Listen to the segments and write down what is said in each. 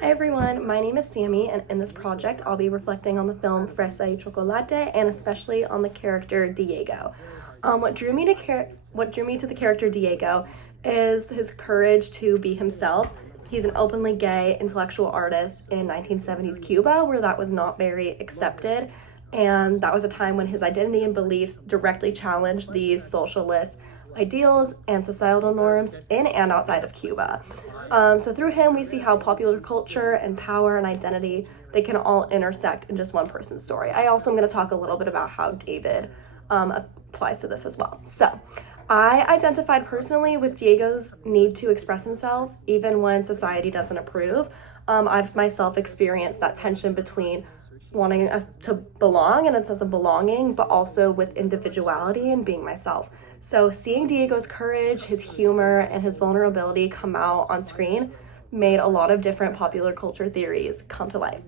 Hi everyone, my name is Sammy, and in this project I'll be reflecting on the film Fresa y Chocolate and especially on the character Diego. What drew me to the character Diego is his courage to be himself. He's an openly gay intellectual artist in 1970s Cuba, where that was not very accepted, and that was a time when his identity and beliefs directly challenged these socialist ideals and societal norms in and outside of Cuba. So through him, we see how popular culture and power and identity, they can all intersect in just one person's story. I also am going to talk a little bit about how David applies to this as well. So I identified personally with Diego's need to express himself even when society doesn't approve. I've myself experienced that tension between wanting to belong and a sense of belonging, but also with individuality and being myself. So seeing Diego's courage, his humor, and his vulnerability come out on screen made a lot of different popular culture theories come to life.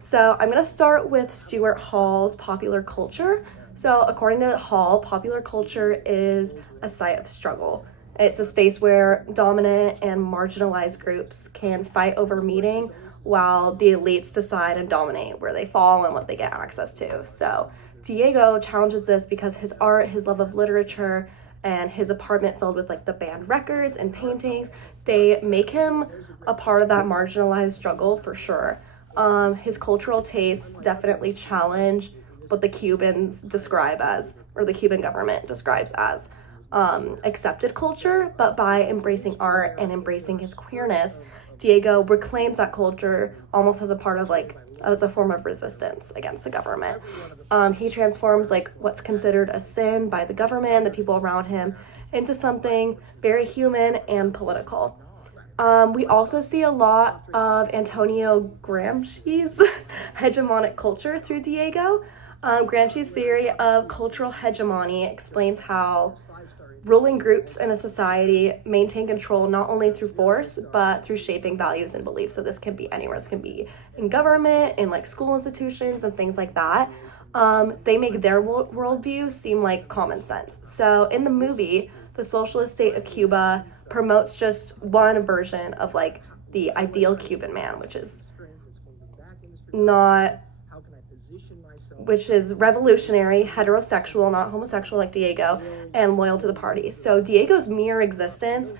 So I'm going to start with Stuart Hall's popular culture. So according to Hall, popular culture is a site of struggle. It's a space where dominant and marginalized groups can fight over meaning while the elites decide and dominate where they fall and what they get access to. So Diego challenges this because his art, his love of literature, and his apartment filled with like the banned records and paintings, they make him a part of that marginalized struggle for sure. His cultural tastes definitely challenge what the Cubans describe as, or the Cuban government describes as, accepted culture, but by embracing art and embracing his queerness, Diego reclaims that culture almost as a part of as a form of resistance against the government. He transforms what's considered a sin by the government, the people around him, into something very human and political. We also see a lot of Antonio Gramsci's hegemonic culture through Diego. Gramsci's theory of cultural hegemony explains how ruling groups in a society maintain control not only through force, but through shaping values and beliefs. So this can be anywhere. This can be in government, in school institutions and things like that. They make their worldview seem like common sense. So in the movie, the socialist state of Cuba promotes just one version of the ideal Cuban man, which is revolutionary, heterosexual, not homosexual like Diego, and loyal to the party. So Diego's mere existence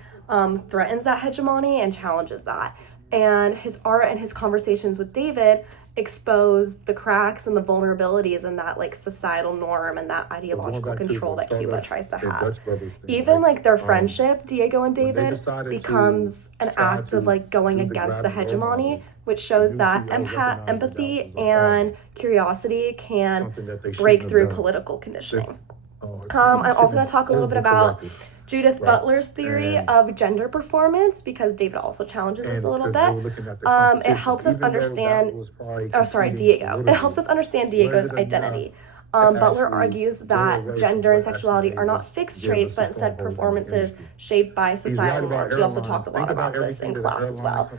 threatens that hegemony and challenges that. And his art and his conversations with David expose the cracks and the vulnerabilities in that societal norm and that ideological control that Cuba tries to have. Even their friendship, Diego and David, becomes an act of going against the hegemony, which shows that empathy and curiosity can break through political conditioning. I'm also going to talk a little bit about Judith Butler's theory of gender performance, because David also challenges this a little bit. It helps us understand, Diego. It helps us understand Diego's identity. Butler argues that gender and sexuality are not fixed traits, but instead performances shaped by societal norms. We also talked a lot about this in class as well.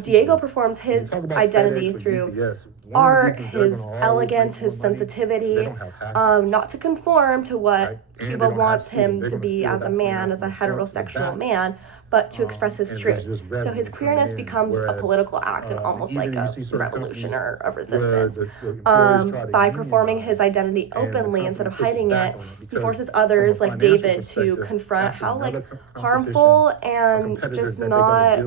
Diego performs his identity through art, his elegance, his sensitivity, not to conform to what Cuba wants him to be as a man, as a heterosexual man, but to express his truth. So his queerness becomes a political act and almost like a revolution or a resistance. By performing his identity openly instead of hiding it, he forces others like David to confront how harmful and just not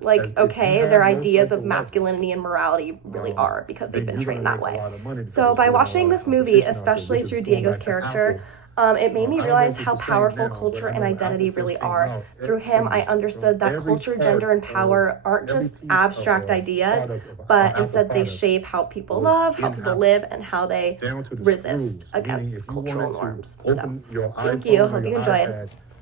their ideas of masculinity and morality really are, because they've been trained that way. So by watching this movie, especially through Diego's character, it made me realize how powerful culture and identity really are. Through him, I understood that culture, gender, and power aren't just abstract ideas, but instead they shape how people love, how people live, and how they resist against cultural norms. So, thank you. Hope you enjoyed.